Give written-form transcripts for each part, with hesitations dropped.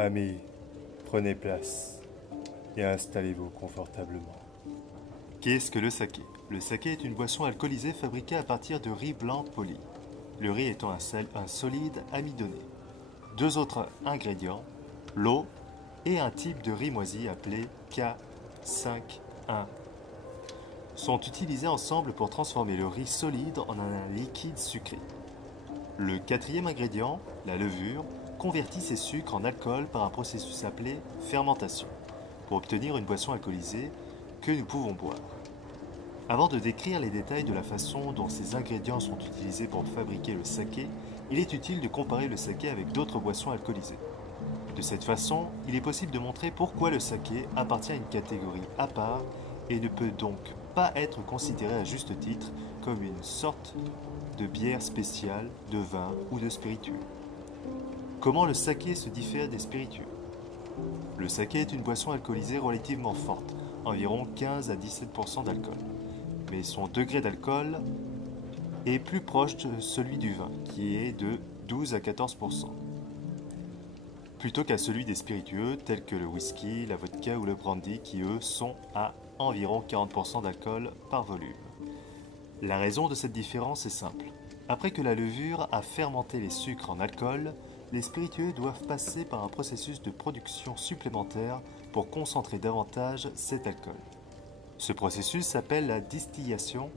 Amis, prenez place et installez-vous confortablement. Qu'est-ce que le saké? Le saké est une boisson alcoolisée fabriquée à partir de riz blanc poli, le riz étant un solide amidonné. Deux autres ingrédients, l'eau et un type de riz moisi appelé K5-1, sont utilisés ensemble pour transformer le riz solide en un liquide sucré. Le quatrième ingrédient, la levure, convertit ces sucres en alcool par un processus appelé fermentation, pour obtenir une boisson alcoolisée que nous pouvons boire. Avant de décrire les détails de la façon dont ces ingrédients sont utilisés pour fabriquer le saké, il est utile de comparer le saké avec d'autres boissons alcoolisées. De cette façon, il est possible de montrer pourquoi le saké appartient à une catégorie à part et ne peut donc pas être considéré à juste titre comme une sorte de bière spéciale, de vin ou de spiritueux. Comment le saké se diffère des spiritueux? Le saké est une boisson alcoolisée relativement forte, environ 15 à 17% d'alcool, mais son degré d'alcool est plus proche de celui du vin, qui est de 12 à 14%, plutôt qu'à celui des spiritueux tels que le whisky, la vodka ou le brandy, qui eux sont à environ 40% d'alcool par volume. La raison de cette différence est simple. Après que la levure a fermenté les sucres en alcool, les spiritueux doivent passer par un processus de production supplémentaire pour concentrer davantage cet alcool. Ce processus s'appelle la distillation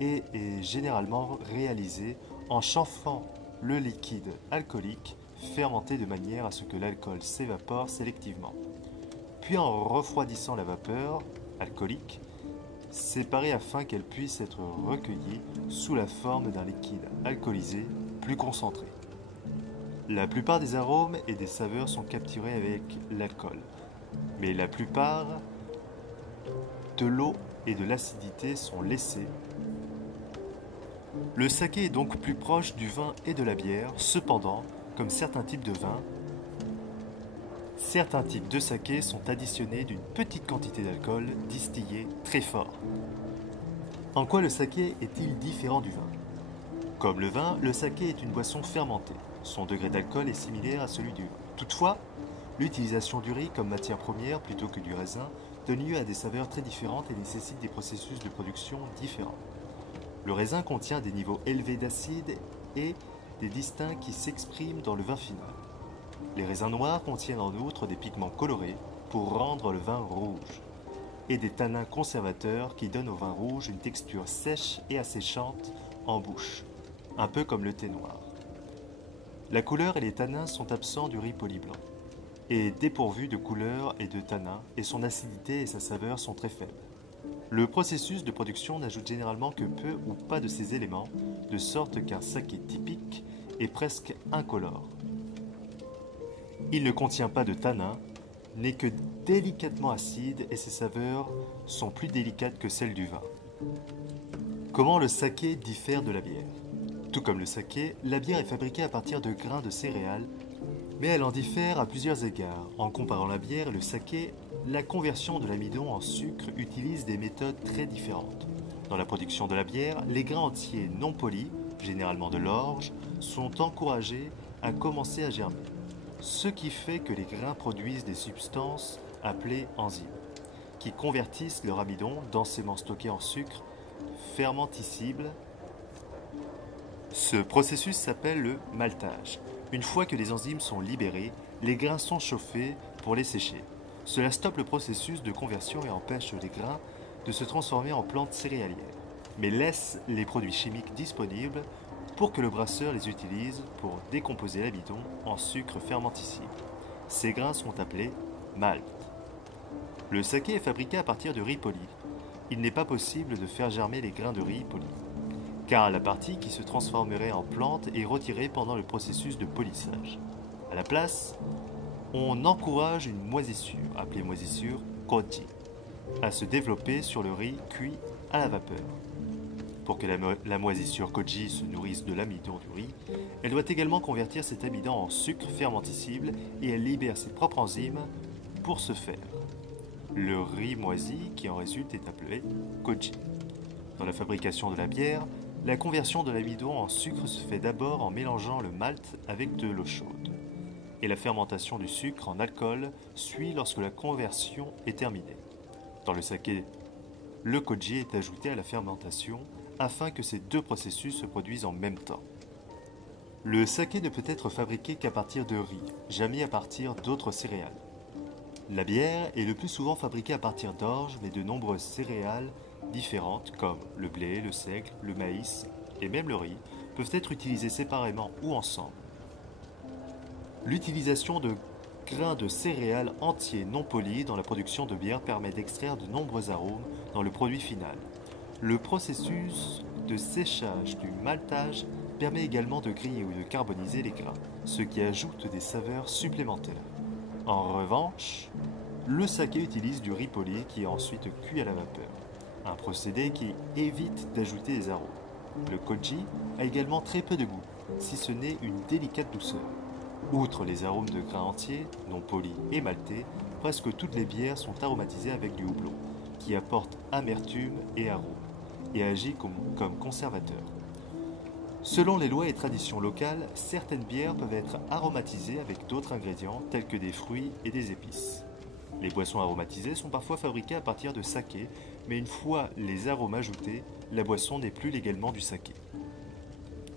et est généralement réalisé en chauffant le liquide alcoolique fermenté de manière à ce que l'alcool s'évapore sélectivement, puis en refroidissant la vapeur alcoolique séparée afin qu'elle puisse être recueillie sous la forme d'un liquide alcoolisé plus concentré. La plupart des arômes et des saveurs sont capturés avec l'alcool, mais la plupart de l'eau et de l'acidité sont laissés. Le saké est donc plus proche du vin et de la bière, cependant, comme certains types de vin, certains types de saké sont additionnés d'une petite quantité d'alcool distillé très fort. En quoi le saké est-il différent du vin? Comme le vin, le saké est une boisson fermentée. Son degré d'alcool est similaire à celui du vin. Toutefois, l'utilisation du riz comme matière première plutôt que du raisin donne lieu à des saveurs très différentes et nécessite des processus de production différents. Le raisin contient des niveaux élevés d'acide et des distincts qui s'expriment dans le vin final. Les raisins noirs contiennent en outre des pigments colorés pour rendre le vin rouge et des tanins conservateurs qui donnent au vin rouge une texture sèche et asséchante en bouche, un peu comme le thé noir. La couleur et les tanins sont absents du riz poli blanc et dépourvu de couleur et de tanins, et son acidité et sa saveur sont très faibles. Le processus de production n'ajoute généralement que peu ou pas de ces éléments, de sorte qu'un saké typique est presque incolore. Il ne contient pas de tanins, n'est que délicatement acide et ses saveurs sont plus délicates que celles du vin. Comment le saké diffère de la bière? Tout comme le saké, la bière est fabriquée à partir de grains de céréales, mais elle en diffère à plusieurs égards. En comparant la bière et le saké, la conversion de l'amidon en sucre utilise des méthodes très différentes. Dans la production de la bière, les grains entiers non polis, généralement de l'orge, sont encouragés à commencer à germer, ce qui fait que les grains produisent des substances appelées enzymes, qui convertissent leur amidon, densément stocké en sucre, fermenticible. Ce processus s'appelle le maltage. Une fois que les enzymes sont libérées, les grains sont chauffés pour les sécher. Cela stoppe le processus de conversion et empêche les grains de se transformer en plantes céréalières, mais laisse les produits chimiques disponibles pour que le brasseur les utilise pour décomposer l'amidon en sucre fermenticible. Ces grains sont appelés maltes. Le saké est fabriqué à partir de riz poli. Il n'est pas possible de faire germer les grains de riz poli, car la partie qui se transformerait en plante est retirée pendant le processus de polissage. À la place, on encourage une moisissure, appelée moisissure koji, à se développer sur le riz cuit à la vapeur. Pour que la moisissure koji se nourrisse de l'amidon du riz, elle doit également convertir cet amidon en sucre fermenticible et elle libère ses propres enzymes pour ce faire. Le riz moisi qui en résulte est appelé koji. Dans la fabrication de la bière, la conversion de l'amidon en sucre se fait d'abord en mélangeant le malt avec de l'eau chaude. et la fermentation du sucre en alcool suit lorsque la conversion est terminée. Dans le saké, le koji est ajouté à la fermentation afin que ces deux processus se produisent en même temps. Le saké ne peut être fabriqué qu'à partir de riz, jamais à partir d'autres céréales. La bière est le plus souvent fabriquée à partir d'orge, mais de nombreuses céréales différentes comme le blé, le seigle, le maïs et même le riz peuvent être utilisés séparément ou ensemble. L'utilisation de grains de céréales entiers non polis dans la production de bière permet d'extraire de nombreux arômes dans le produit final. Le processus de séchage du maltage permet également de griller ou de carboniser les grains, ce qui ajoute des saveurs supplémentaires. En revanche, le saké utilise du riz poli qui est ensuite cuit à la vapeur, un procédé qui évite d'ajouter des arômes. Le koji a également très peu de goût, si ce n'est une délicate douceur. Outre les arômes de grains entiers, non polis et maltais, presque toutes les bières sont aromatisées avec du houblon, qui apporte amertume et arôme, et agit comme conservateur. Selon les lois et traditions locales, certaines bières peuvent être aromatisées avec d'autres ingrédients tels que des fruits et des épices. Les boissons aromatisées sont parfois fabriquées à partir de saké, mais une fois les arômes ajoutés, la boisson n'est plus légalement du saké.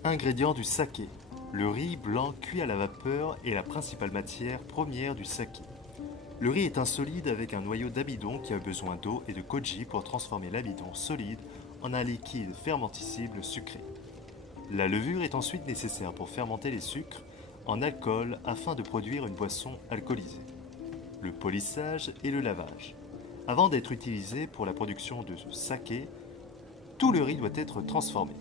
Ingrédients du saké. Le riz blanc cuit à la vapeur est la principale matière première du saké. Le riz est un solide avec un noyau d'amidon qui a besoin d'eau et de koji pour transformer l'amidon solide en un liquide fermenticible sucré. La levure est ensuite nécessaire pour fermenter les sucres en alcool afin de produire une boisson alcoolisée. Le polissage et le lavage. Avant d'être utilisé pour la production de saké, tout le riz doit être transformé.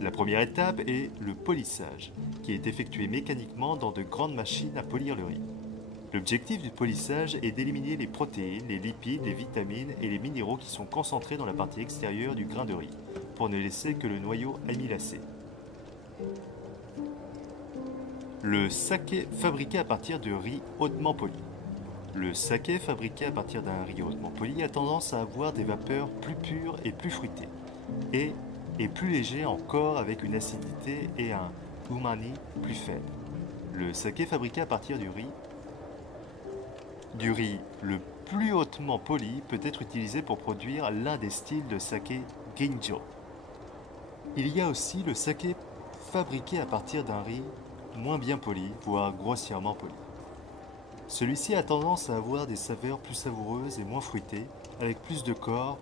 La première étape est le polissage, qui est effectué mécaniquement dans de grandes machines à polir le riz. L'objectif du polissage est d'éliminer les protéines, les lipides, les vitamines et les minéraux qui sont concentrés dans la partie extérieure du grain de riz, pour ne laisser que le noyau amylacé. Le saké fabriqué à partir de riz hautement poli. Le saké fabriqué à partir d'un riz hautement poli a tendance à avoir des vapeurs plus pures et plus fruitées, et est plus léger encore avec une acidité et un umami plus faible. Le saké fabriqué à partir du riz le plus hautement poli peut être utilisé pour produire l'un des styles de saké ginjo. Il y a aussi le saké fabriqué à partir d'un riz moins bien poli, voire grossièrement poli. Celui-ci a tendance à avoir des saveurs plus savoureuses et moins fruitées, avec plus de corps,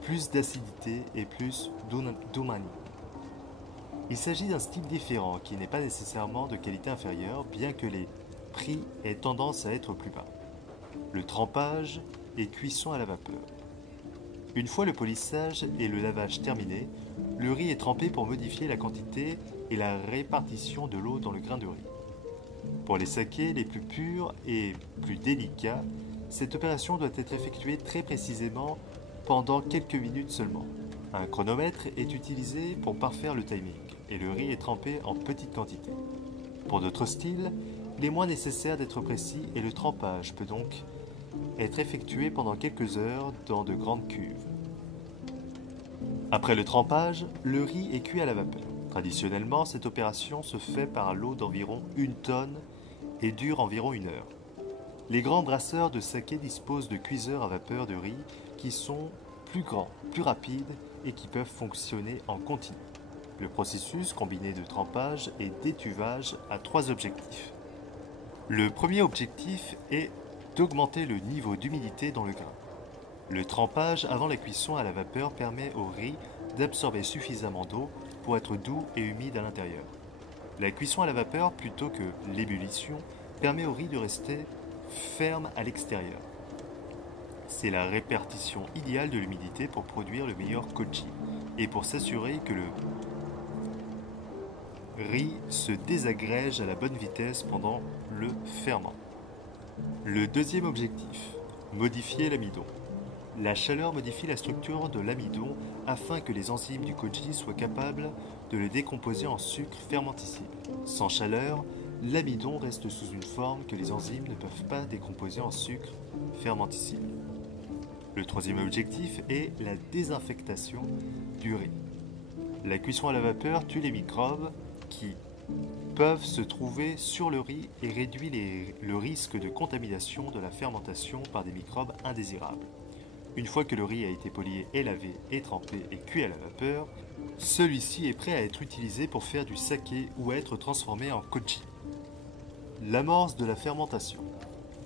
plus d'acidité et plus d'umami. Il s'agit d'un style différent qui n'est pas nécessairement de qualité inférieure, bien que les prix aient tendance à être plus bas. Le trempage et cuisson à la vapeur. Une fois le polissage et le lavage terminés, le riz est trempé pour modifier la quantité et la répartition de l'eau dans le grain de riz. Pour les sakés les plus purs et plus délicats, cette opération doit être effectuée très précisément pendant quelques minutes seulement. Un chronomètre est utilisé pour parfaire le timing et le riz est trempé en petites quantités. Pour d'autres styles, il est moins nécessaire d'être précis et le trempage peut donc être effectué pendant quelques heures dans de grandes cuves. Après le trempage, le riz est cuit à la vapeur. Traditionnellement, cette opération se fait par l'eau d'environ 1 tonne et dure environ 1 heure. Les grands brasseurs de saké disposent de cuiseurs à vapeur de riz qui sont plus grands, plus rapides et qui peuvent fonctionner en continu. Le processus combiné de trempage et d'étuvage a 3 objectifs. Le premier objectif est d'augmenter le niveau d'humidité dans le grain. Le trempage avant la cuisson à la vapeur permet au riz d'absorber suffisamment d'eau pour être doux et humide à l'intérieur. La cuisson à la vapeur plutôt que l'ébullition permet au riz de rester ferme à l'extérieur. C'est la répartition idéale de l'humidité pour produire le meilleur koji et pour s'assurer que le riz se désagrège à la bonne vitesse pendant le ferment. Le deuxième objectif, modifier l'amidon. La chaleur modifie la structure de l'amidon afin que les enzymes du koji soient capables de le décomposer en sucre fermenticible. Sans chaleur, l'amidon reste sous une forme que les enzymes ne peuvent pas décomposer en sucre fermenticible. Le troisième objectif est la désinfectation du riz. La cuisson à la vapeur tue les microbes qui peuvent se trouver sur le riz et réduit le risque de contamination de la fermentation par des microbes indésirables. Une fois que le riz a été polié et lavé et trempé et cuit à la vapeur, celui-ci est prêt à être utilisé pour faire du saké ou à être transformé en koji. L'amorce de la fermentation.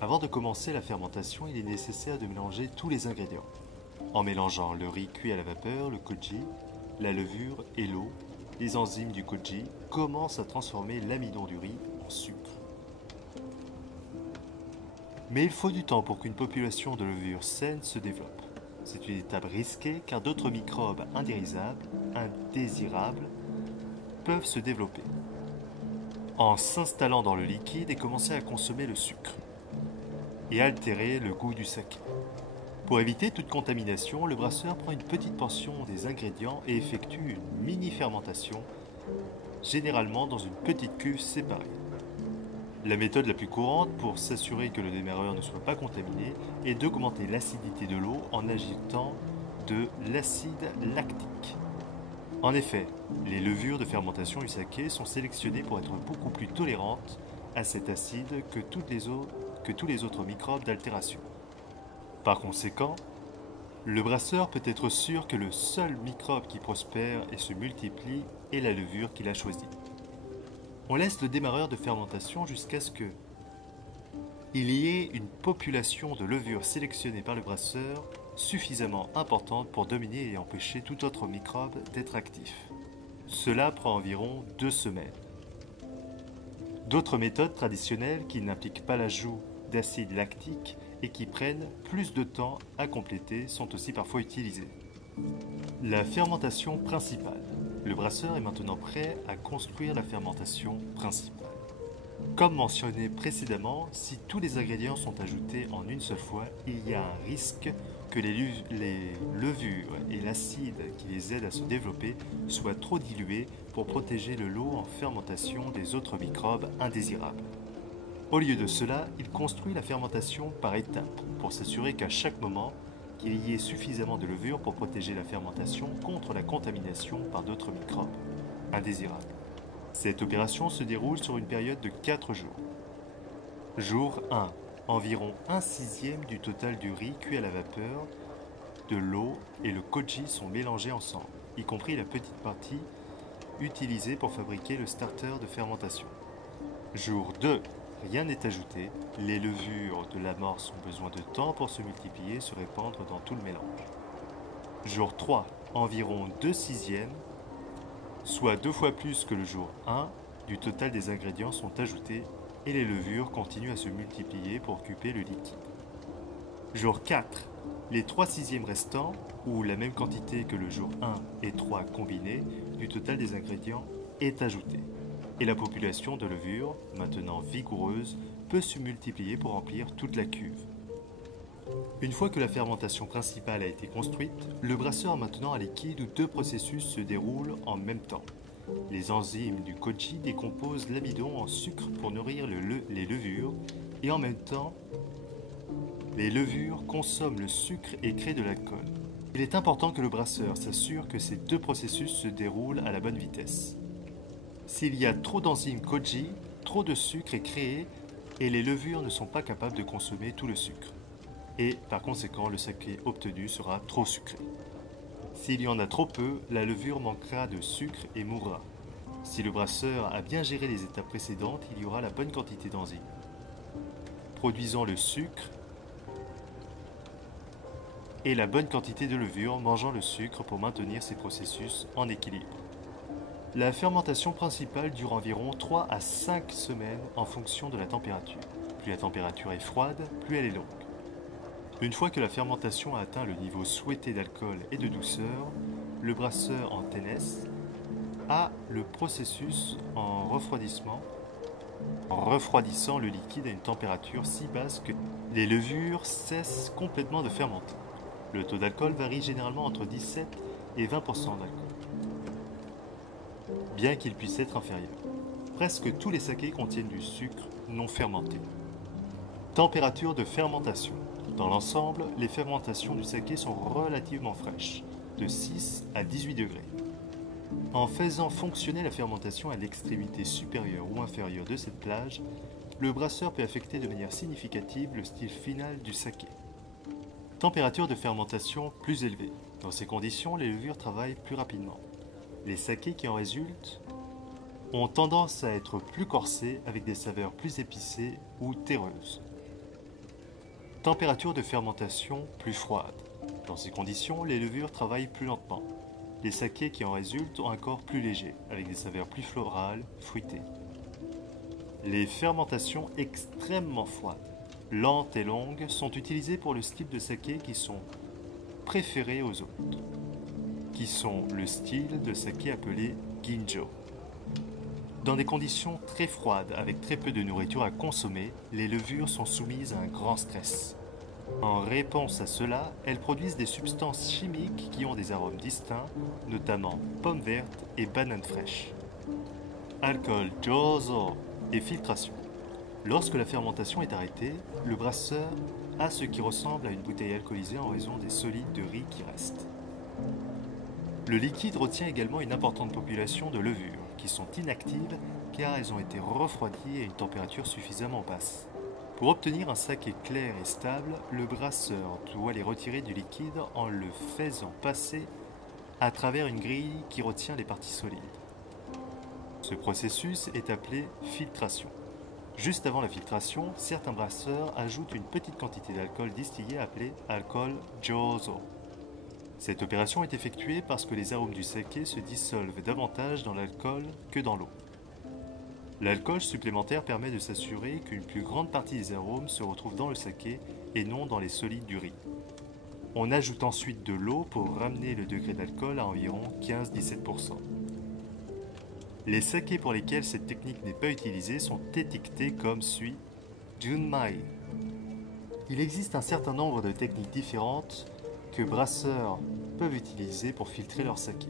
Avant de commencer la fermentation, il est nécessaire de mélanger tous les ingrédients. En mélangeant le riz cuit à la vapeur, le koji, la levure et l'eau, les enzymes du koji commencent à transformer l'amidon du riz en sucre. Mais il faut du temps pour qu'une population de levure saine se développe. C'est une étape risquée car d'autres microbes indésirables peuvent se développer en s'installant dans le liquide et commencer à consommer le sucre et altérer le goût du saké. Pour éviter toute contamination, le brasseur prend une petite portion des ingrédients et effectue une mini-fermentation, généralement dans une petite cuve séparée. La méthode la plus courante pour s'assurer que le démarreur ne soit pas contaminé est d'augmenter l'acidité de l'eau en ajoutant de l'acide lactique. En effet, les levures de fermentation du saké sont sélectionnées pour être beaucoup plus tolérantes à cet acide que tous les autres microbes d'altération. Par conséquent, le brasseur peut être sûr que le seul microbe qui prospère et se multiplie est la levure qu'il a choisie. On laisse le démarreur de fermentation jusqu'à ce que il y ait une population de levures sélectionnées par le brasseur suffisamment importante pour dominer et empêcher tout autre microbe d'être actif. Cela prend environ 2 semaines. D'autres méthodes traditionnelles qui n'impliquent pas l'ajout d'acide lactique et qui prennent plus de temps à compléter sont aussi parfois utilisées. La fermentation principale. Le brasseur est maintenant prêt à construire la fermentation principale. Comme mentionné précédemment, si tous les ingrédients sont ajoutés en une seule fois, il y a un risque que les levures et l'acide qui les aident à se développer soient trop dilués pour protéger le lot en fermentation des autres microbes indésirables. Au lieu de cela, il construit la fermentation par étapes pour s'assurer qu'à chaque moment, qu'il y ait suffisamment de levure pour protéger la fermentation contre la contamination par d'autres microbes indésirables. Cette opération se déroule sur une période de 4 jours. Jour 1. Environ 1/6 du total du riz cuit à la vapeur, de l'eau et le koji sont mélangés ensemble, y compris la petite partie utilisée pour fabriquer le starter de fermentation. Jour 2. Rien n'est ajouté, les levures de l'amorce ont besoin de temps pour se multiplier et se répandre dans tout le mélange. Jour 3. Environ 2/6, soit 2 fois plus que le jour 1, du total des ingrédients sont ajoutés et les levures continuent à se multiplier pour occuper le liquide. Jour 4. Les 3/6 restants, ou la même quantité que le jour 1 et 3 combinés, du total des ingrédients est ajouté. Et la population de levure, maintenant vigoureuse, peut se multiplier pour remplir toute la cuve. Une fois que la fermentation principale a été construite, le brasseur a maintenant un liquide où 2 processus se déroulent en même temps. Les enzymes du koji décomposent l'amidon en sucre pour nourrir les levures et en même temps, les levures consomment le sucre et créent de l'alcool. Il est important que le brasseur s'assure que ces 2 processus se déroulent à la bonne vitesse. S'il y a trop d'enzymes koji, trop de sucre est créé et les levures ne sont pas capables de consommer tout le sucre. Et par conséquent, le saké obtenu sera trop sucré. S'il y en a trop peu, la levure manquera de sucre et mourra. Si le brasseur a bien géré les étapes précédentes, il y aura la bonne quantité d'enzymes, produisant le sucre et la bonne quantité de levure mangeant le sucre pour maintenir ces processus en équilibre. La fermentation principale dure environ 3 à 5 semaines en fonction de la température. Plus la température est froide, plus elle est longue. Une fois que la fermentation a atteint le niveau souhaité d'alcool et de douceur, le brasseur en TNS a le processus en refroidissant le liquide à une température si basse que les levures cessent complètement de fermenter. Le taux d'alcool varie généralement entre 17 et 20% d'alcool, bien qu'il puisse être inférieur. Presque tous les sakés contiennent du sucre non fermenté. Température de fermentation. Dans l'ensemble, les fermentations du saké sont relativement fraîches, de 6 à 18 degrés. En faisant fonctionner la fermentation à l'extrémité supérieure ou inférieure de cette plage, le brasseur peut affecter de manière significative le style final du saké. Température de fermentation plus élevée. Dans ces conditions, les levures travaillent plus rapidement. Les sakés qui en résultent ont tendance à être plus corsés avec des saveurs plus épicées ou terreuses. Température de fermentation plus froide. Dans ces conditions, les levures travaillent plus lentement. Les sakés qui en résultent ont un corps plus léger, avec des saveurs plus florales, fruitées. Les fermentations extrêmement froides, lentes et longues, sont utilisées pour le style de saké qui sont préférés aux autres, qui sont le style de saké appelé Ginjo. Dans des conditions très froides, avec très peu de nourriture à consommer, les levures sont soumises à un grand stress. En réponse à cela, elles produisent des substances chimiques qui ont des arômes distincts, notamment pommes vertes et bananes fraîches. Alcool, jozo et filtration. Lorsque la fermentation est arrêtée, le brasseur a ce qui ressemble à une bouteille alcoolisée en raison des solides de riz qui restent. Le liquide retient également une importante population de levures, qui sont inactives car elles ont été refroidies à une température suffisamment basse. Pour obtenir un saké clair et stable, le brasseur doit les retirer du liquide en le faisant passer à travers une grille qui retient les parties solides. Ce processus est appelé filtration. Juste avant la filtration, certains brasseurs ajoutent une petite quantité d'alcool distillé appelé alcool jozo. Cette opération est effectuée parce que les arômes du saké se dissolvent davantage dans l'alcool que dans l'eau. L'alcool supplémentaire permet de s'assurer qu'une plus grande partie des arômes se retrouve dans le saké et non dans les solides du riz. On ajoute ensuite de l'eau pour ramener le degré d'alcool à environ 15-17%. Les sakés pour lesquels cette technique n'est pas utilisée sont étiquetés comme suit Junmai. Il existe un certain nombre de techniques différentes que brasseurs peuvent utiliser pour filtrer leur saké.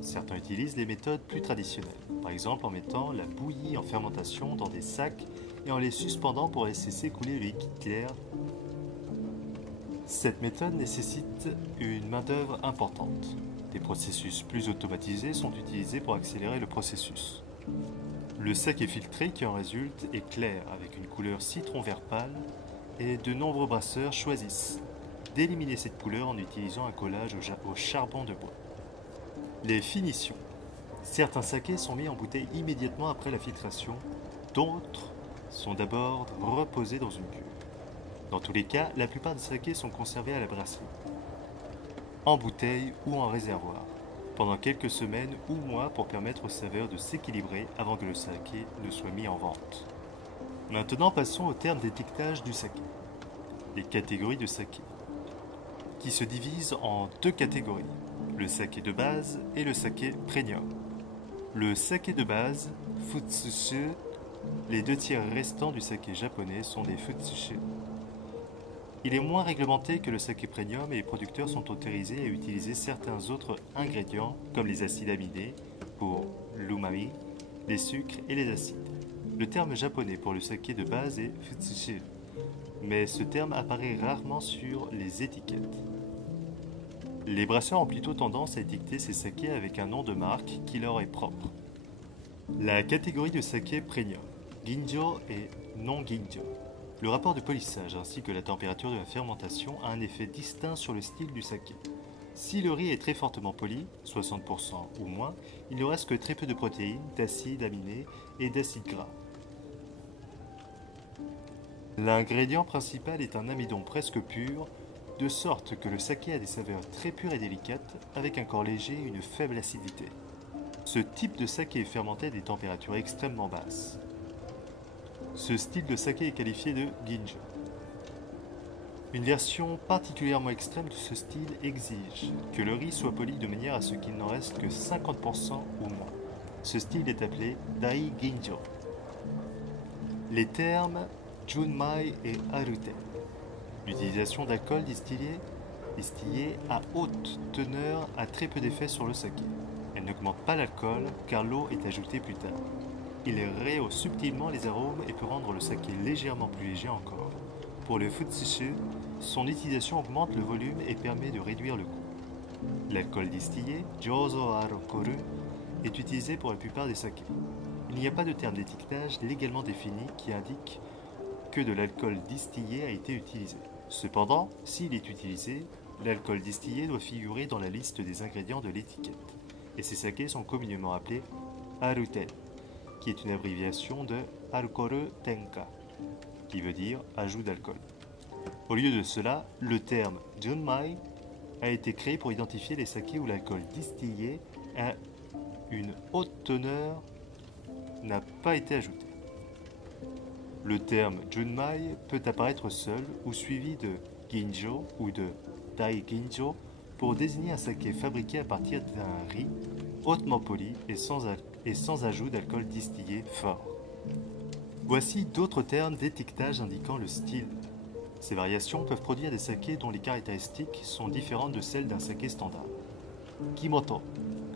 Certains utilisent des méthodes plus traditionnelles, par exemple en mettant la bouillie en fermentation dans des sacs et en les suspendant pour laisser s'écouler le liquide clair. Cette méthode nécessite une main-d'œuvre importante. Des processus plus automatisés sont utilisés pour accélérer le processus. Le saké filtré qui en résulte est clair avec une couleur citron vert pâle et de nombreux brasseurs choisissent d'éliminer cette couleur en utilisant un collage au charbon de bois. Les finitions. Certains sakés sont mis en bouteille immédiatement après la filtration, d'autres sont d'abord reposés dans une cuve. Dans tous les cas, la plupart des sakés sont conservés à la brasserie, en bouteille ou en réservoir, pendant quelques semaines ou mois pour permettre aux saveurs de s'équilibrer avant que le saké ne soit mis en vente. Maintenant passons au terme d'étiquetage du saké. Les catégories de saké, qui se divisent en deux catégories, le saké de base et le saké premium. Le saké de base, futsushi, les 2 tiers restants du saké japonais sont des futsushi. Il est moins réglementé que le saké premium et les producteurs sont autorisés à utiliser certains autres ingrédients comme les acides aminés pour l'umami, les sucres et les acides. Le terme japonais pour le saké de base est futsushi, mais ce terme apparaît rarement sur les étiquettes. Les brasseurs ont plutôt tendance à étiqueter ces sakés avec un nom de marque qui leur est propre. La catégorie de saké premium, Ginjo et non Ginjo. Le rapport de polissage ainsi que la température de la fermentation a un effet distinct sur le style du saké. Si le riz est très fortement poli, 60% ou moins, il ne reste que très peu de protéines, d'acides aminés et d'acides gras. L'ingrédient principal est un amidon presque pur, de sorte que le saké a des saveurs très pures et délicates, avec un corps léger et une faible acidité. Ce type de saké est fermenté à des températures extrêmement basses. Ce style de saké est qualifié de Ginjo. Une version particulièrement extrême de ce style exige que le riz soit poli de manière à ce qu'il n'en reste que 50% ou moins. Ce style est appelé Dai Ginjo. Les termes Junmai et Arute. L'utilisation d'alcool distillé à haute teneur a très peu d'effet sur le saké. Elle n'augmente pas l'alcool car l'eau est ajoutée plus tard. Il rehausse subtilement les arômes et peut rendre le saké légèrement plus léger encore. Pour le futsushi, son utilisation augmente le volume et permet de réduire le coût. L'alcool distillé, Jozo Arokoru, est utilisé pour la plupart des sakés. Il n'y a pas de terme d'étiquetage légalement défini qui indique que de l'alcool distillé a été utilisé. Cependant, s'il est utilisé, l'alcool distillé doit figurer dans la liste des ingrédients de l'étiquette. Et ces sakés sont communément appelés Aruten, qui est une abréviation de Alcohol Tenka, qui veut dire ajout d'alcool. Au lieu de cela, le terme Junmai a été créé pour identifier les sakés où l'alcool distillé à une haute teneur n'a pas été ajouté. Le terme Junmai peut apparaître seul ou suivi de Ginjo ou de Dai Ginjo pour désigner un saké fabriqué à partir d'un riz hautement poli et sans ajout d'alcool distillé fort. Voici d'autres termes d'étiquetage indiquant le style. Ces variations peuvent produire des sakés dont les caractéristiques sont différentes de celles d'un saké standard. Kimoto,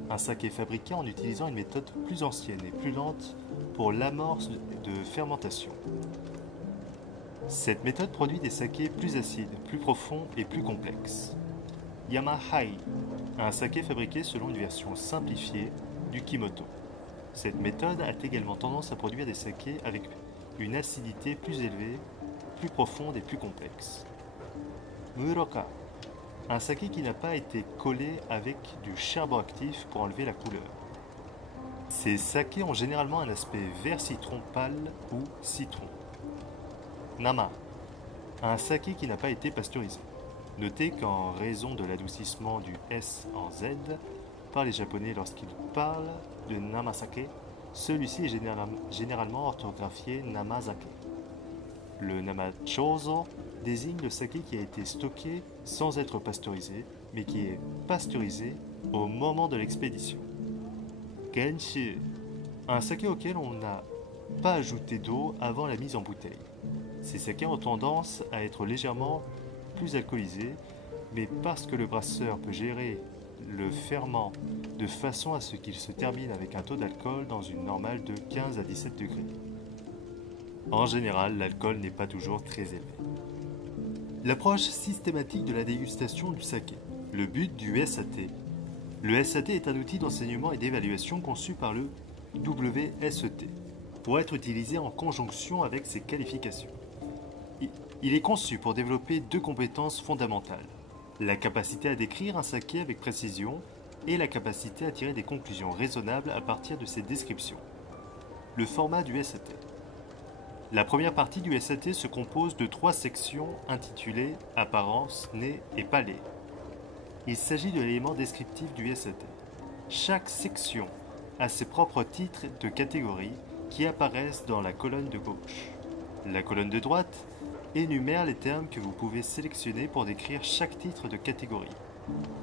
un saké fabriqué en utilisant une méthode plus ancienne et plus lente pour l'amorce de fermentation. Cette méthode produit des sakés plus acides, plus profonds et plus complexes. Yamahai, un saké fabriqué selon une version simplifiée du Kimoto. Cette méthode a également tendance à produire des sakés avec une acidité plus élevée, plus profonde et plus complexe. Muroka, un saké qui n'a pas été collé avec du charbon actif pour enlever la couleur. Ces sakés ont généralement un aspect vert citron pâle ou citron. Nama, un saké qui n'a pas été pasteurisé. Notez qu'en raison de l'adoucissement du S en Z par les Japonais lorsqu'ils parlent de Namasake, celui-ci est généralement orthographié Namazake. Le Namachozo désigne le saké qui a été stocké sans être pasteurisé, mais qui est pasteurisé au moment de l'expédition. Genshu, un saké auquel on n'a pas ajouté d'eau avant la mise en bouteille. Ces sakés ont tendance à être légèrement plus alcoolisés, mais parce que le brasseur peut gérer le ferment de façon à ce qu'il se termine avec un taux d'alcool dans une normale de 15 à 17 degrés. En général, l'alcool n'est pas toujours très élevé. L'approche systématique de la dégustation du saké. Le but du SAT. Le SAT est un outil d'enseignement et d'évaluation conçu par le WSET pour être utilisé en conjonction avec ses qualifications. Il est conçu pour développer deux compétences fondamentales: la capacité à décrire un saké avec précision et la capacité à tirer des conclusions raisonnables à partir de ses descriptions. Le format du SAT. La première partie du SAT se compose de 3 sections intitulées Apparence, nez et palais. Il s'agit de l'élément descriptif du SAT. Chaque section a ses propres titres de catégorie qui apparaissent dans la colonne de gauche. La colonne de droite énumère les termes que vous pouvez sélectionner pour décrire chaque titre de catégorie.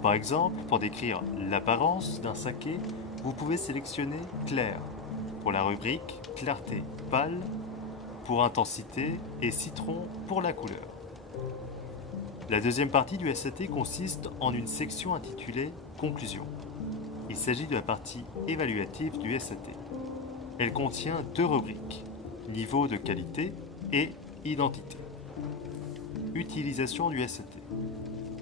Par exemple, pour décrire l'apparence d'un saké, vous pouvez sélectionner clair. Pour la rubrique, clarté, pâle pour intensité et citron pour la couleur. La deuxième partie du SAT consiste en une section intitulée Conclusion. Il s'agit de la partie évaluative du SAT. Elle contient 2 rubriques, niveau de qualité et identité. Utilisation du SAT.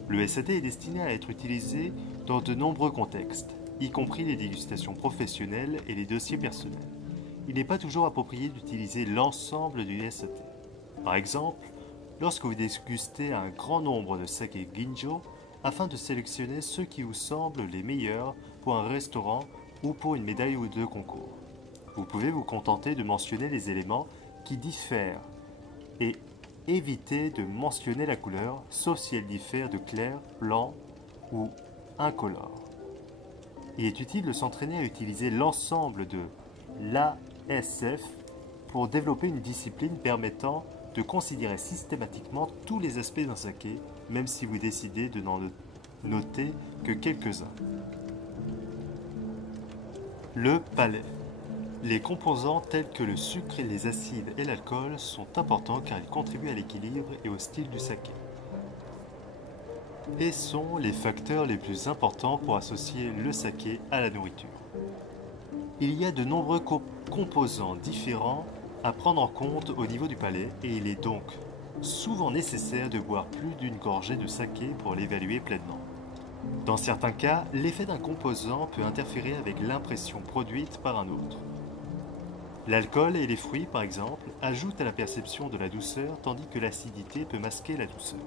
Le SAT est destiné à être utilisé dans de nombreux contextes, y compris les dégustations professionnelles et les dossiers personnels. Il n'est pas toujours approprié d'utiliser l'ensemble du SAT. Par exemple, lorsque vous dégustez un grand nombre de saké Ginjo, afin de sélectionner ceux qui vous semblent les meilleurs pour un restaurant ou pour une médaille ou de concours. Vous pouvez vous contenter de mentionner les éléments qui diffèrent et éviter de mentionner la couleur, sauf si elle diffère de clair, blanc ou incolore. Il est utile de s'entraîner à utiliser l'ensemble de l'ASF pour développer une discipline permettant de considérer systématiquement tous les aspects d'un saké, même si vous décidez de n'en noter que quelques-uns. Le palais. Les composants tels que le sucre, les acides et l'alcool sont importants car ils contribuent à l'équilibre et au style du saké. Et sont les facteurs les plus importants pour associer le saké à la nourriture. Il y a de nombreux composants différents à prendre en compte au niveau du palais et il est donc souvent nécessaire de boire plus d'une gorgée de saké pour l'évaluer pleinement. Dans certains cas, l'effet d'un composant peut interférer avec l'impression produite par un autre. L'alcool et les fruits, par exemple, ajoutent à la perception de la douceur tandis que l'acidité peut masquer la douceur.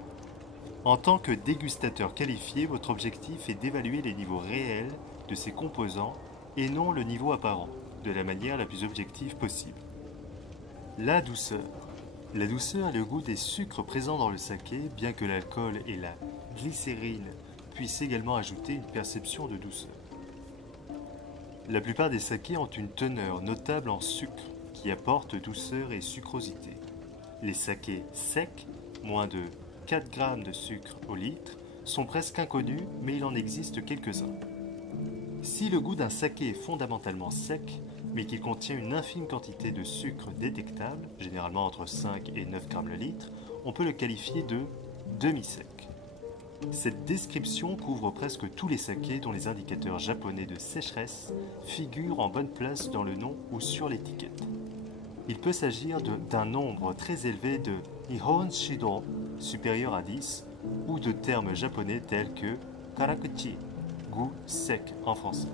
En tant que dégustateur qualifié, votre objectif est d'évaluer les niveaux réels de ces composants et non le niveau apparent, de la manière la plus objective possible. La douceur. La douceur est le goût des sucres présents dans le saké, bien que l'alcool et la glycérine puissent également ajouter une perception de douceur. La plupart des sakés ont une teneur notable en sucre qui apporte douceur et sucrosité. Les sakés secs, moins de 4 g de sucre au litre, sont presque inconnus, mais il en existe quelques-uns. Si le goût d'un saké est fondamentalement sec, mais qu'il contient une infime quantité de sucre détectable, généralement entre 5 et 9 g le litre, on peut le qualifier de demi-sec. Cette description couvre presque tous les sakés dont les indicateurs japonais de sécheresse figurent en bonne place dans le nom ou sur l'étiquette. Il peut s'agir d'un nombre très élevé de Nihon Shido, supérieur à 10, ou de termes japonais tels que karakuchi, goût sec en français.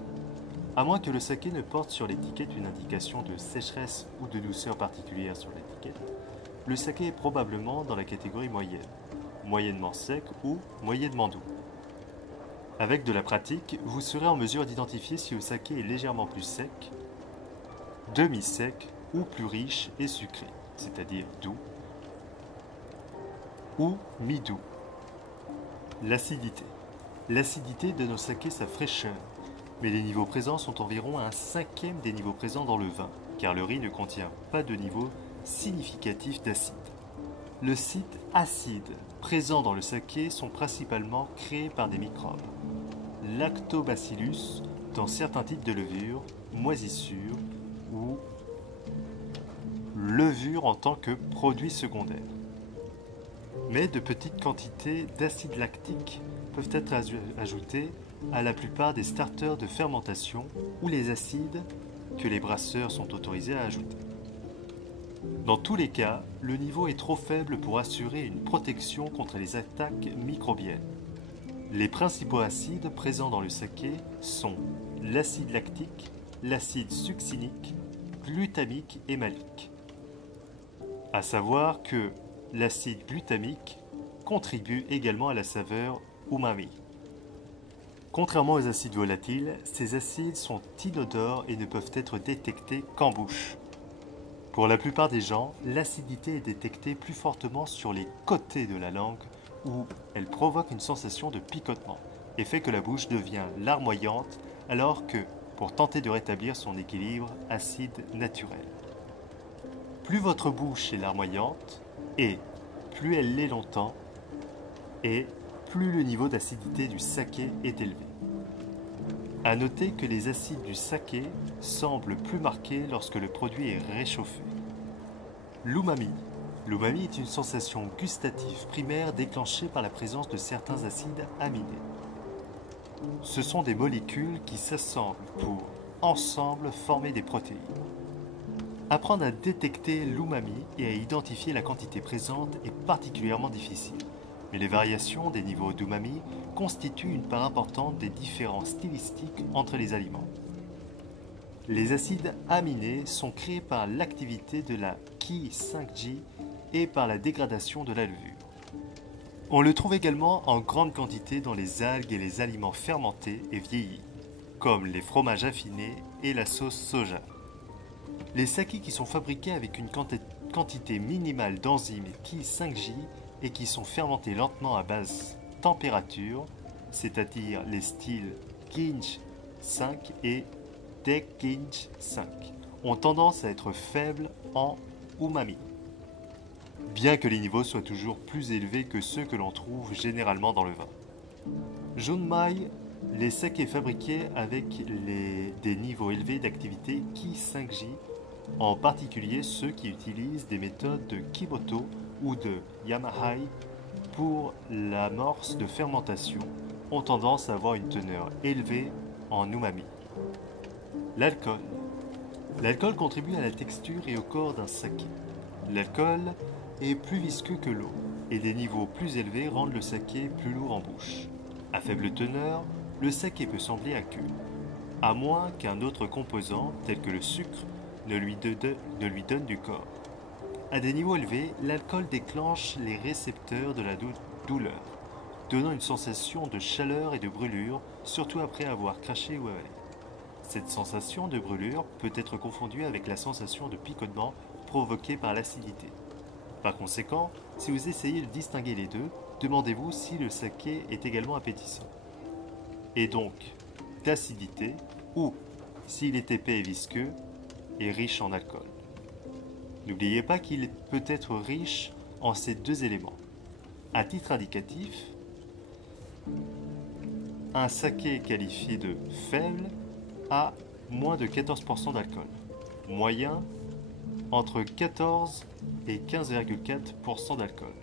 À moins que le saké ne porte sur l'étiquette une indication de sécheresse ou de douceur particulière sur l'étiquette, le saké est probablement dans la catégorie moyenne, moyennement sec ou moyennement doux. Avec de la pratique, vous serez en mesure d'identifier si le saké est légèrement plus sec, demi-sec ou plus riche et sucré, c'est-à-dire doux, ou mi-doux. L'acidité. L'acidité donne au saké sa fraîcheur, mais les niveaux présents sont environ un cinquième des niveaux présents dans le vin, car le riz ne contient pas de niveau significatif d'acide. Le site acide présents dans le saké sont principalement créés par des microbes. Lactobacillus dans certains types de levures, moisissures ou levure en tant que produit secondaire. Mais de petites quantités d'acide lactique peuvent être ajoutées à la plupart des starters de fermentation ou les acides que les brasseurs sont autorisés à ajouter. Dans tous les cas, le niveau est trop faible pour assurer une protection contre les attaques microbiennes. Les principaux acides présents dans le saké sont l'acide lactique, l'acide succinique, glutamique et malique. À savoir que l'acide glutamique contribue également à la saveur umami. Contrairement aux acides volatiles, ces acides sont inodores et ne peuvent être détectés qu'en bouche. Pour la plupart des gens, l'acidité est détectée plus fortement sur les côtés de la langue où elle provoque une sensation de picotement et fait que la bouche devient larmoyante alors que, pour tenter de rétablir son équilibre acide naturel. Plus votre bouche est larmoyante et plus elle l'est longtemps et plus le niveau d'acidité du saké est élevé. À noter que les acides du saké semblent plus marqués lorsque le produit est réchauffé. L'umami. L'umami est une sensation gustative primaire déclenchée par la présence de certains acides aminés. Ce sont des molécules qui s'assemblent pour, ensemble, former des protéines. Apprendre à détecter l'umami et à identifier la quantité présente est particulièrement difficile, mais les variations des niveaux d'umami constituent une part importante des différences stylistiques entre les aliments. Les acides aminés sont créés par l'activité de la Ki5J et par la dégradation de la levure. On le trouve également en grande quantité dans les algues et les aliments fermentés et vieillis, comme les fromages affinés et la sauce soja. Les sakés qui sont fabriqués avec une quantité minimale d'enzymes Ki5J et qui sont fermentés lentement à basse température, c'est-à-dire les styles Ginj 5 et Dekinj 5, ont tendance à être faibles en umami, bien que les niveaux soient toujours plus élevés que ceux que l'on trouve généralement dans le vin. Junmai, les sakés fabriqués avec des niveaux élevés d'activité Ki5J, en particulier ceux qui utilisent des méthodes de Kimoto ou de Yamahai pour l'amorce de fermentation, ont tendance à avoir une teneur élevée en umami. L'alcool. L'alcool contribue à la texture et au corps d'un saké. L'alcool est plus visqueux que l'eau et des niveaux plus élevés rendent le saké plus lourd en bouche. À faible teneur, le saké peut sembler aqueux, à moins qu'un autre composant, tel que le sucre, ne lui donne du corps. À des niveaux élevés, l'alcool déclenche les récepteurs de la douleur, donnant une sensation de chaleur et de brûlure, surtout après avoir craché ou avalé. Cette sensation de brûlure peut être confondue avec la sensation de picotement provoquée par l'acidité. Par conséquent, si vous essayez de distinguer les deux, demandez-vous si le saké est également appétissant, et donc d'acidité, ou s'il est épais et visqueux et riche en alcool. N'oubliez pas qu'il peut être riche en ces deux éléments. À titre indicatif, un saké qualifié de faible a moins de 14% d'alcool, moyen entre 14 et 15,4% d'alcool.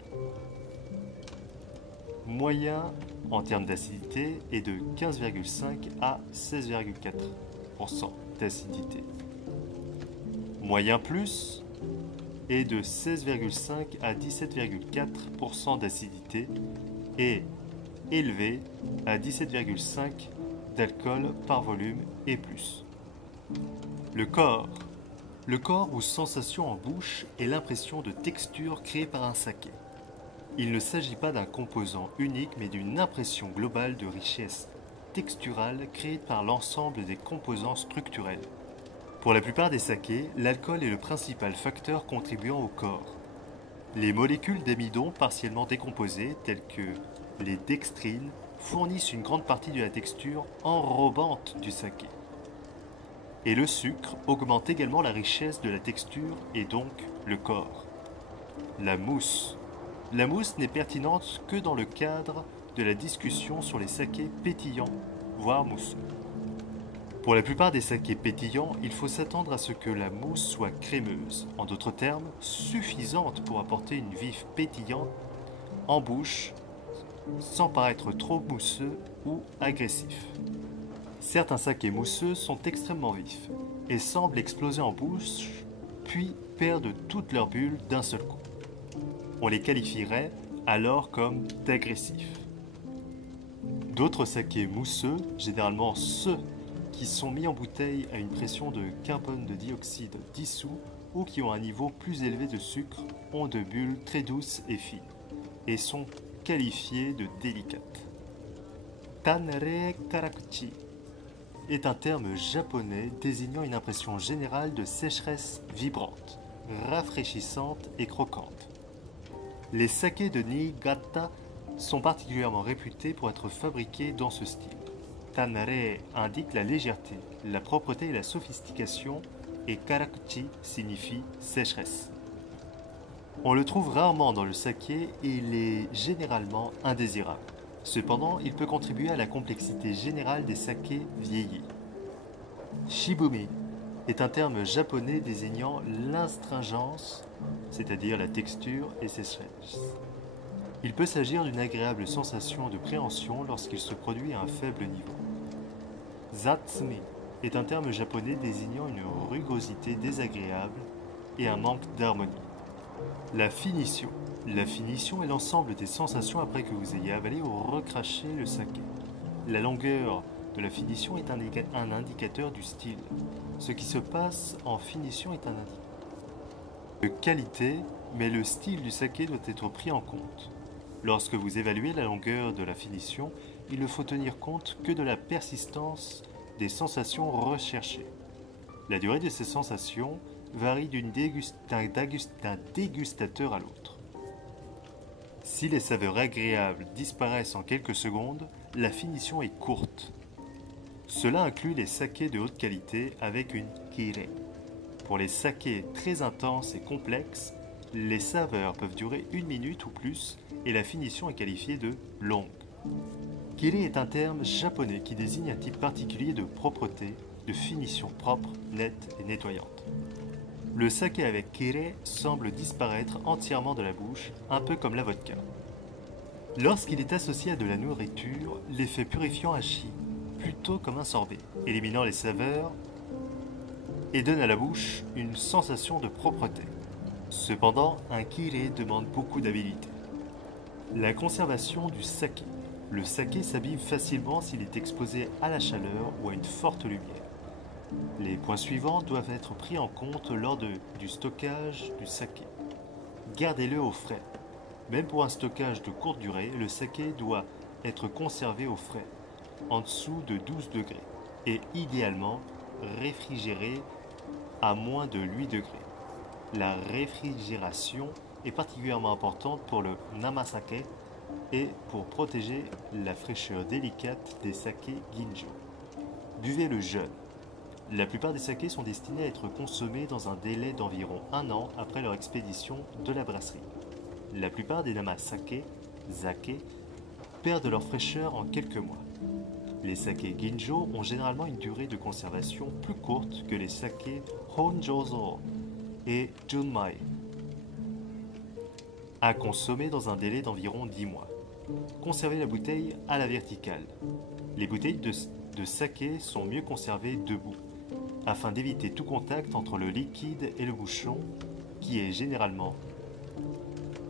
Moyen en termes d'acidité est de 15,5 à 16,4% d'acidité. Moyen plus est de 16,5 à 17,4% d'acidité et élevé à 17,5 d'alcool par volume et plus. Le corps ou sensation en bouche est l'impression de texture créée par un saké. Il ne s'agit pas d'un composant unique mais d'une impression globale de richesse texturale créée par l'ensemble des composants structurels. Pour la plupart des sakés, l'alcool est le principal facteur contribuant au corps. Les molécules d'amidon partiellement décomposées, telles que les dextrines, fournissent une grande partie de la texture enrobante du saké. Et le sucre augmente également la richesse de la texture et donc le corps. La mousse. La mousse n'est pertinente que dans le cadre de la discussion sur les sakés pétillants, voire mousseux. Pour la plupart des sakés pétillants, il faut s'attendre à ce que la mousse soit crémeuse, en d'autres termes, suffisante pour apporter une vive pétillante en bouche, sans paraître trop mousseux ou agressif. Certains sakés mousseux sont extrêmement vifs et semblent exploser en bouche, puis perdent toutes leurs bulles d'un seul coup. On les qualifierait alors comme d'agressifs. D'autres sakés mousseux, généralement ceux qui sont mis en bouteille à une pression de carbone de dioxyde dissous ou qui ont un niveau plus élevé de sucre, ont de bulles très douces et fines et sont qualifiés de délicates. Tanre karakuchi est un terme japonais désignant une impression générale de sécheresse vibrante, rafraîchissante et croquante. Les sakés de Niigata sont particulièrement réputés pour être fabriqués dans ce style. Tanare indique la légèreté, la propreté et la sophistication, et karakuchi signifie sécheresse. On le trouve rarement dans le saké et il est généralement indésirable. Cependant, il peut contribuer à la complexité générale des sakés vieillis. Shibumi est un terme japonais désignant l'astringence, c'est-à-dire la texture et sécheresse. Il peut s'agir d'une agréable sensation de préhension lorsqu'il se produit à un faible niveau. Zatsumi est un terme japonais désignant une rugosité désagréable et un manque d'harmonie. La finition. La finition est l'ensemble des sensations après que vous ayez avalé ou recraché le saké. La longueur de la finition est un indicateur du style. Ce qui se passe en finition est un indicateur de qualité, mais le style du saké doit être pris en compte. Lorsque vous évaluez la longueur de la finition, il ne faut tenir compte que de la persistance des sensations recherchées. La durée de ces sensations varie d'un dégustateur à l'autre. Si les saveurs agréables disparaissent en quelques secondes, la finition est courte. Cela inclut les sakés de haute qualité avec une kire. Pour les sakés très intenses et complexes, les saveurs peuvent durer 1 minute ou plus et la finition est qualifiée de longue. Kire est un terme japonais qui désigne un type particulier de propreté, de finition propre, nette et nettoyante. Le saké avec kire semble disparaître entièrement de la bouche, un peu comme la vodka. Lorsqu'il est associé à de la nourriture, l'effet purifiant agit plutôt comme un sorbet, éliminant les saveurs et donne à la bouche une sensation de propreté. Cependant, un kire demande beaucoup d'habileté. La conservation du saké. Le saké s'abîme facilement s'il est exposé à la chaleur ou à une forte lumière. Les points suivants doivent être pris en compte lors du stockage du saké. Gardez-le au frais. Même pour un stockage de courte durée, le saké doit être conservé au frais, en dessous de 12 degrés, et idéalement réfrigéré à moins de 8 degrés. La réfrigération est particulièrement importante pour le namasake et pour protéger la fraîcheur délicate des sakés ginjo. Buvez-le jeune. La plupart des sakés sont destinés à être consommés dans un délai d'environ 1 an après leur expédition de la brasserie. La plupart des namasake, sake, perdent leur fraîcheur en quelques mois. Les sakés ginjo ont généralement une durée de conservation plus courte que les sakés honjozo et junmai, à consommer dans un délai d'environ 10 mois. Conservez la bouteille à la verticale. Les bouteilles de saké sont mieux conservées debout, afin d'éviter tout contact entre le liquide et le bouchon, qui est généralement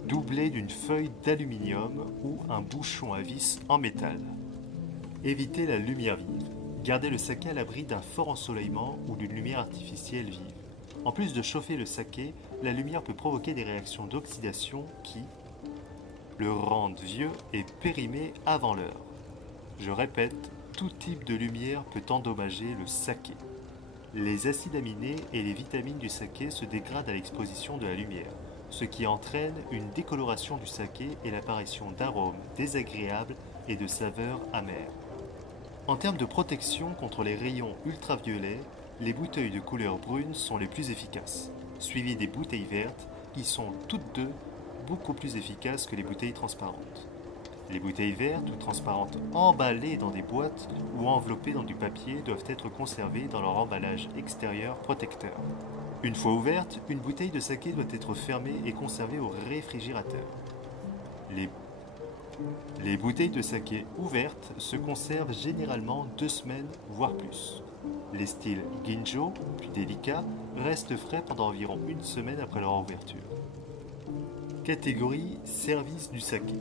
doublé d'une feuille d'aluminium ou un bouchon à vis en métal. Évitez la lumière vive. Gardez le saké à l'abri d'un fort ensoleillement ou d'une lumière artificielle vive. En plus de chauffer le saké, la lumière peut provoquer des réactions d'oxydation qui le rendent vieux et périmé avant l'heure. Je répète, tout type de lumière peut endommager le saké. Les acides aminés et les vitamines du saké se dégradent à l'exposition de la lumière, ce qui entraîne une décoloration du saké et l'apparition d'arômes désagréables et de saveurs amères. En termes de protection contre les rayons ultraviolets, les bouteilles de couleur brune sont les plus efficaces, suivies des bouteilles vertes qui sont toutes deux beaucoup plus efficaces que les bouteilles transparentes. Les bouteilles vertes ou transparentes emballées dans des boîtes ou enveloppées dans du papier doivent être conservées dans leur emballage extérieur protecteur. Une fois ouverte, une bouteille de saké doit être fermée et conservée au réfrigérateur. Les bouteilles de saké ouvertes se conservent généralement 2 semaines, voire plus. Les styles ginjo, plus délicats, restent frais pendant environ 1 semaine après leur ouverture. Catégorie service du saké.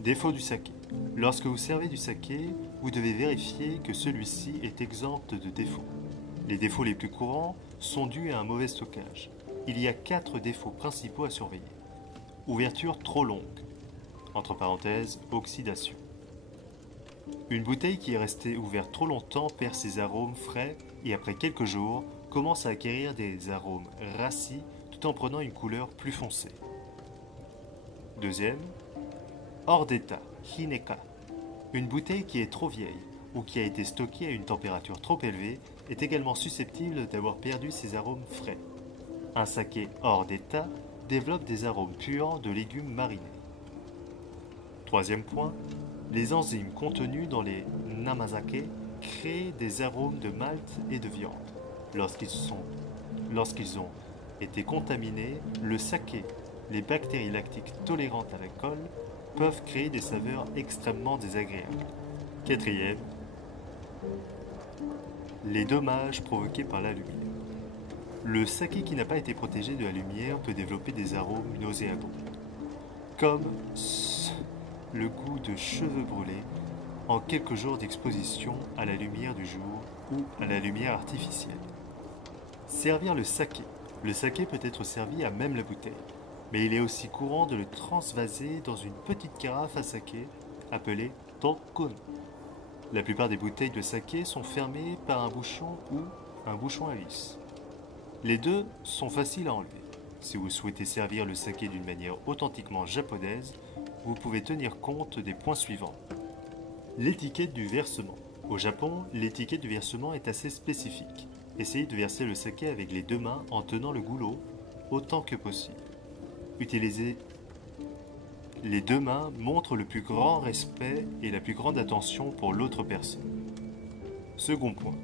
Défaut du saké. Lorsque vous servez du saké, vous devez vérifier que celui-ci est exempt de défauts. Les défauts les plus courants sont dus à un mauvais stockage. Il y a 4 défauts principaux à surveiller. Ouverture trop longue. Entre parenthèses, oxydation. Une bouteille qui est restée ouverte trop longtemps perd ses arômes frais et après quelques jours commence à acquérir des arômes rassis tout en prenant une couleur plus foncée. Deuxième, hors d'état, hineka. Une bouteille qui est trop vieille ou qui a été stockée à une température trop élevée est également susceptible d'avoir perdu ses arômes frais. Un saké hors d'état développe des arômes puants de légumes marinés. Troisième point, les enzymes contenues dans les namasake créent des arômes de malt et de viande. Lorsqu'ils ont été contaminés, le saké, les bactéries lactiques tolérantes à l'alcool, peuvent créer des saveurs extrêmement désagréables. Quatrième, les dommages provoqués par la lumière. Le saké qui n'a pas été protégé de la lumière peut développer des arômes nauséabonds, comme le goût de cheveux brûlés en quelques jours d'exposition à la lumière du jour ou à la lumière artificielle. Servir le saké. Le saké peut être servi à même la bouteille, mais il est aussi courant de le transvaser dans une petite carafe à saké appelée tokkun. La plupart des bouteilles de saké sont fermées par un bouchon ou un bouchon à vis. Les deux sont faciles à enlever. Si vous souhaitez servir le saké d'une manière authentiquement japonaise, vous pouvez tenir compte des points suivants. L'étiquette du versement. Au Japon, l'étiquette du versement est assez spécifique. Essayez de verser le saké avec les 2 mains en tenant le goulot autant que possible. Utilisez les 2 mains montrent le plus grand respect et la plus grande attention pour l'autre personne. Second point.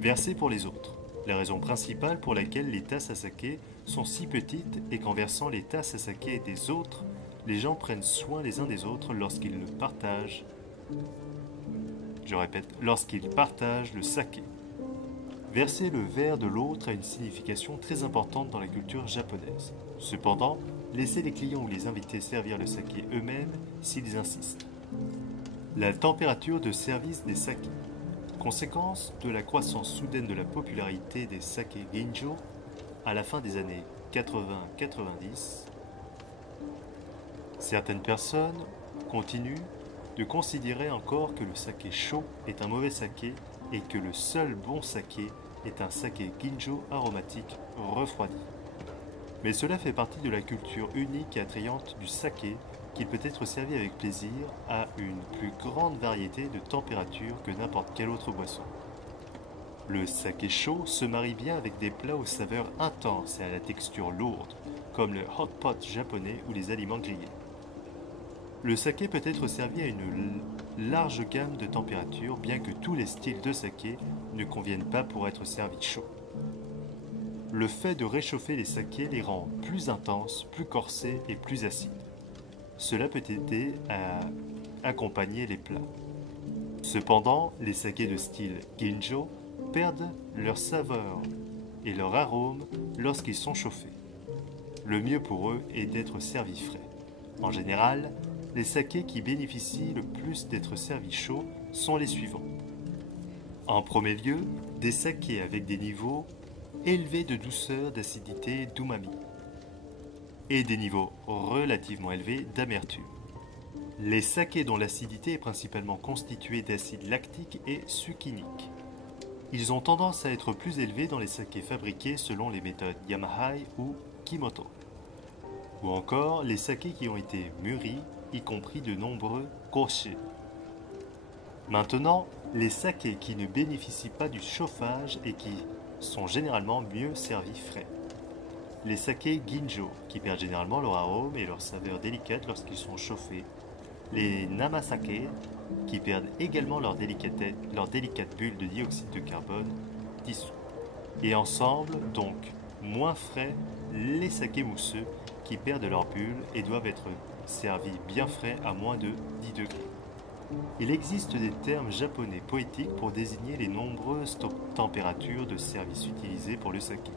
Verser pour les autres. La raison principale pour laquelle les tasses à saké sont si petites est qu'en versant les tasses à saké des autres, les gens prennent soin les uns des autres lorsqu'ils le partagent. Je répète, lorsqu'ils partagent le saké. Verser le verre de l'autre a une signification très importante dans la culture japonaise. Cependant, laissez les clients ou les invités servir le saké eux-mêmes s'ils insistent. La température de service des sakés. Conséquence de la croissance soudaine de la popularité des sakés Ginjo à la fin des années 80-90, certaines personnes continuent de considérer encore que le saké chaud est un mauvais saké et que le seul bon saké est un saké Ginjo aromatique refroidi. Mais cela fait partie de la culture unique et attrayante du saké qu'il peut être servi avec plaisir à une plus grande variété de températures que n'importe quelle autre boisson. Le saké chaud se marie bien avec des plats aux saveurs intenses et à la texture lourde, comme le hot pot japonais ou les aliments grillés. Le saké peut être servi à une large gamme de températures, bien que tous les styles de saké ne conviennent pas pour être servis chaud. Le fait de réchauffer les sakés les rend plus intenses, plus corsés et plus acides. Cela peut aider à accompagner les plats. Cependant, les sakés de style Ginjo perdent leur saveur et leur arôme lorsqu'ils sont chauffés. Le mieux pour eux est d'être servis frais. En général, les sakés qui bénéficient le plus d'être servis chauds sont les suivants. En premier lieu, des sakés avec des niveaux élevés de douceur, d'acidité, d'umami et des niveaux relativement élevés d'amertume. Les sakés dont l'acidité est principalement constituée d'acide lactique et succinique. Ils ont tendance à être plus élevés dans les sakés fabriqués selon les méthodes Yamahai ou Kimoto. Ou encore les sakés qui ont été mûris, y compris de nombreux koshi. Maintenant, les sakés qui ne bénéficient pas du chauffage et qui sont généralement mieux servis frais. Les sakés Ginjo, qui perdent généralement leur arôme et leur saveur délicate lorsqu'ils sont chauffés. Les namasake, qui perdent également leur délicate bulle de dioxyde de carbone dissous. Et ensemble, donc, moins frais, les sakés mousseux, qui perdent leur bulle et doivent être servis bien frais à moins de 10 degrés. Il existe des termes japonais poétiques pour désigner les nombreuses températures de service utilisées pour le saké,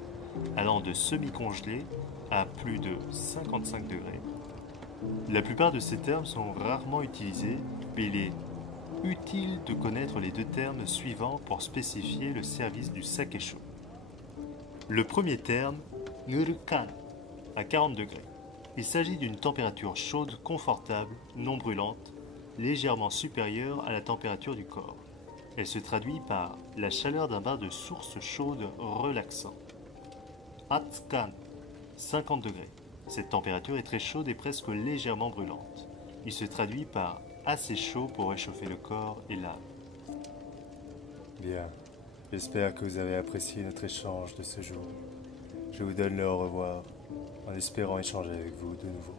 allant de semi-congelé à plus de 55 degrés. La plupart de ces termes sont rarement utilisés, mais il est utile de connaître les deux termes suivants pour spécifier le service du saké chaud. Le premier terme, nurukan, à 40 degrés. Il s'agit d'une température chaude confortable, non brûlante, légèrement supérieure à la température du corps. Elle se traduit par la chaleur d'un bain de source chaude relaxant. Atsukan, 50 degrés. Cette température est très chaude et presque légèrement brûlante. Il se traduit par assez chaud pour réchauffer le corps et l'âme. Bien, j'espère que vous avez apprécié notre échange de ce jour. Je vous donne le au revoir en espérant échanger avec vous de nouveau.